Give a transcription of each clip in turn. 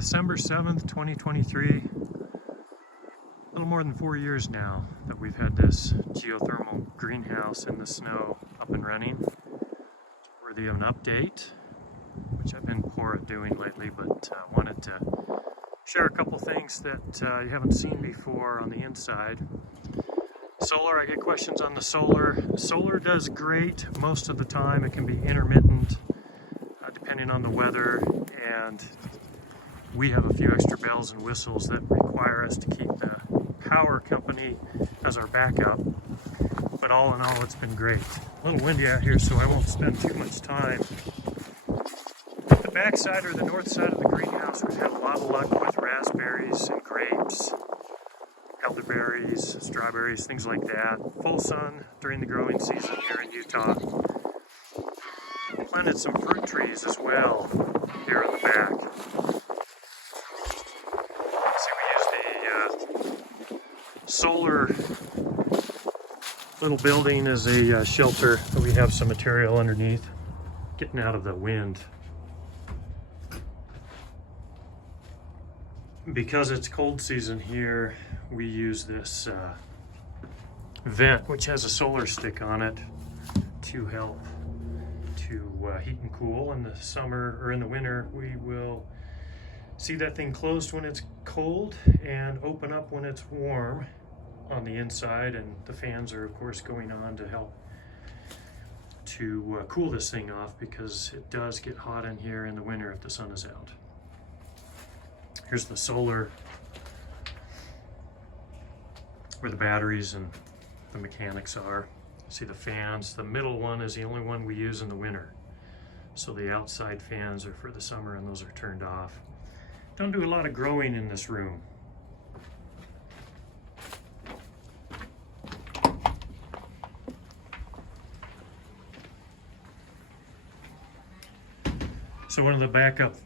December 7th, 2023. A little more than 4 years now that we've had this geothermal greenhouse in the snow up and running. Worthy of an update, which I've been poor at doing lately, but wanted to share a couple things that you haven't seen before on the inside. Solar, I get questions on the solar. Solar does great most of the time. It can be intermittent depending on the weather, and we have a few extra bells and whistles that require us to keep the power company as our backup. But all in all, it's been great. A little windy out here, so I won't spend too much time. The back side or the north side of the greenhouse, we've had a lot of luck with raspberries and grapes, elderberries, strawberries, things like that. Full sun during the growing season here in Utah. Planted some fruit trees as well here in the back. See, we use the solar little building as a shelter, that we have some material underneath, getting out of the wind. Because it's cold season here, we use this vent, which has a solar stick on it, to help to heat and cool. In the summer or in the winter, we will see that thing closed when it's cold and open up when it's warm on the inside, and the fans are of course going on to help to cool this thing off, because it does get hot in here in the winter if the sun is out. Here's the solar, where the batteries and the mechanics are. See the fans. The middle one is the only one we use in the winter. So the outside fans are for the summer, and those are turned off. Don't do a lot of growing in this room. So one of the backup,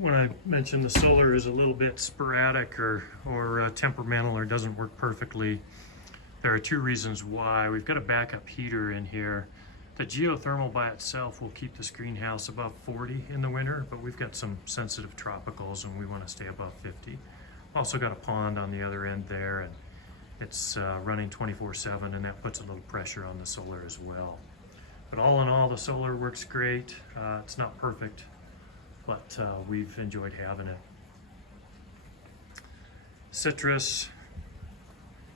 when I mentioned the solar is a little bit sporadic or temperamental or doesn't work perfectly, there are two reasons why. We've got a backup heater in here. The geothermal by itself will keep this greenhouse above 40 in the winter, but we've got some sensitive tropicals and we want to stay above 50. Also got a pond on the other end there, and it's running 24/7, and that puts a little pressure on the solar as well. But all in all, the solar works great. It's not perfect, but we've enjoyed having it. Citrus,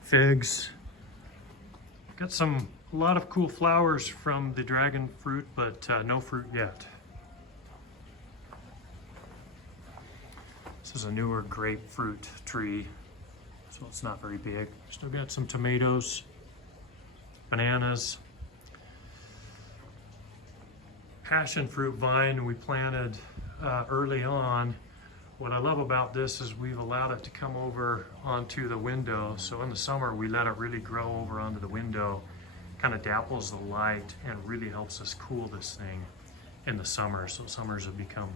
figs. Got a lot of cool flowers from the dragon fruit, but no fruit yet. This is a newer grapefruit tree, so it's not very big. Still got some tomatoes, bananas, passion fruit vine we planted early on. What I love about this is we've allowed it to come over onto the window. So in the summer, we let it really grow over onto the window, kind of dapples the light, and really helps us cool this thing in the summer. So summers have become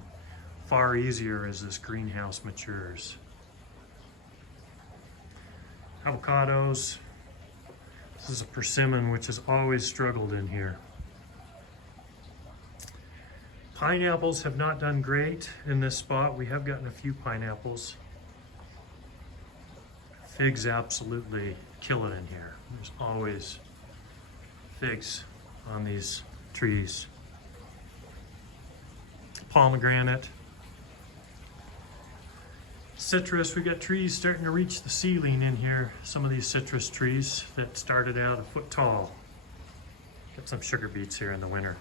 far easier as this greenhouse matures. Avocados. This is a persimmon, which has always struggled in here. Pineapples have not done great in this spot. We have gotten a few pineapples. Figs absolutely kill it in here. There's always figs on these trees. Pomegranate. Citrus, we got trees starting to reach the ceiling in here. Some of these citrus trees that started out a foot tall. Got some sugar beets here in the winter.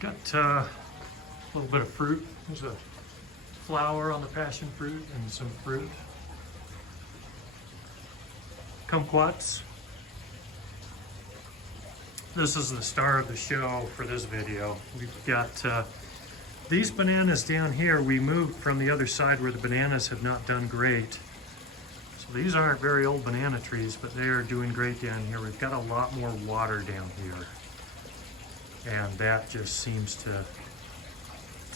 Got a little bit of fruit. There's a flower on the passion fruit and some fruit. Kumquats. This is the star of the show for this video. We've got these bananas down here. We moved from the other side where the bananas have not done great. So these aren't very old banana trees, but they are doing great down here. We've got a lot more water down here, and that just seems to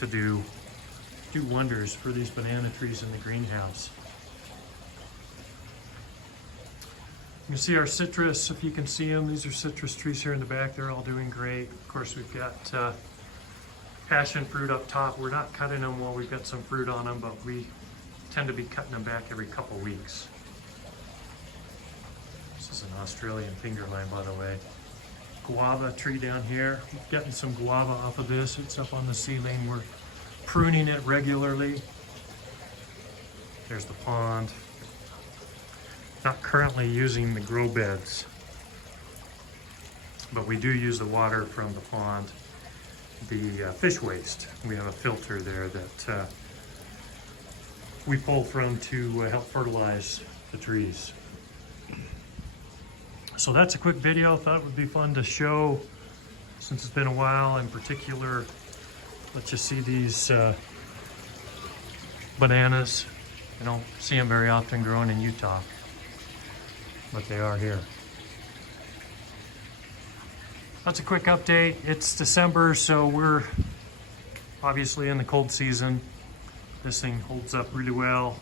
do wonders for these banana trees in the greenhouse. You can see our citrus, if you can see them. These are citrus trees here in the back. They're all doing great. Of course, we've got passion fruit up top. We're not cutting them while we've got some fruit on them, but we tend to be cutting them back every couple weeks. This is an Australian fingerling, by the way. Guava tree down here. We're getting some guava off of this. It's up on the ceiling. We're pruning it regularly. There's the pond. Not currently using the grow beds, but we do use the water from the pond, the fish waste. We have a filter there that we pull from to help fertilize the trees. So that's a quick video. I thought it would be fun to show, since it's been a while. In particular, let you see these bananas. You don't see them very often growing in Utah, but they are here. That's a quick update. It's December, so we're obviously in the cold season. This thing holds up really well,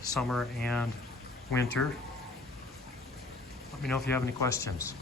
summer and winter. Let me know if you have any questions.